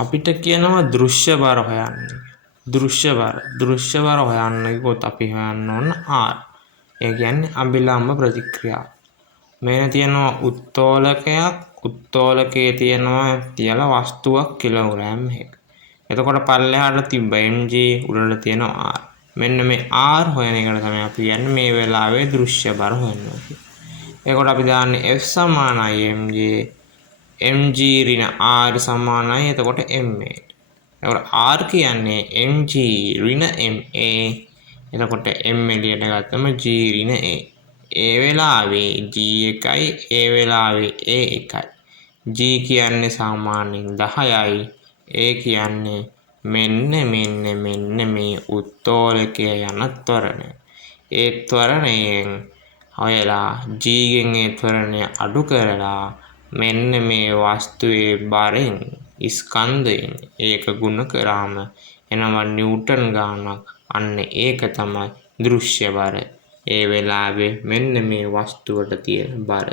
අපිට කියනවා දෘශ්‍ය බර හොයන්න. දෘශ්‍ය බර හොයන්න කිව්වොත් අපි හොයන්න ඕන R. ඒ කියන්නේ අභිලම්බ ප්‍රතික්‍රියාව. මේන තියෙනවා උත්තෝලකයක්. උත්තෝලකයේ තියෙනවා තියලා වස්තුවක් කිලෝග්‍රෑම් එකක්. එතකොට පල්ලෙහාට තිබ්බ mg උඩට තියෙනවා R. මෙන්න මේ R හොයන එකට තමයි අපි කියන්නේ මේ වෙලාවේ දෘශ්‍ය බර හොයනවා කියන්නේ. එතකොට අපි දාන්නේ F සමානයි mg mg ඍණ r සමානයි එතකොට ma. එතකොට r කියන්නේ mg ඍණ ma. එතකොට m එළියට ගත්තම g ඍණ a. ඒ වෙලාවේ g එකයි ඒ වෙලාවේ a එකයි. g කියන්නේ සාමාන්‍යයෙන් 10යි. a කියන්නේ මෙන්න මේ උත්තෝලකය යන ත්වරණය. ඒ ත්වරණයෙන් හොයලා g ගෙන් ඒ ත්වරණය අඩු කරලා මෙන්න මේ වස්තුවේ බරෙන් ස්කන්ධයෙන් ඒක ගුණ කරාම එනවා නිව්ටන් ගානක්. අන්න ඒක තමයි දෘශ්‍ය බර. ඒ වෙලාවේ මෙන්න මේ වස්තුවට තියෙන බර.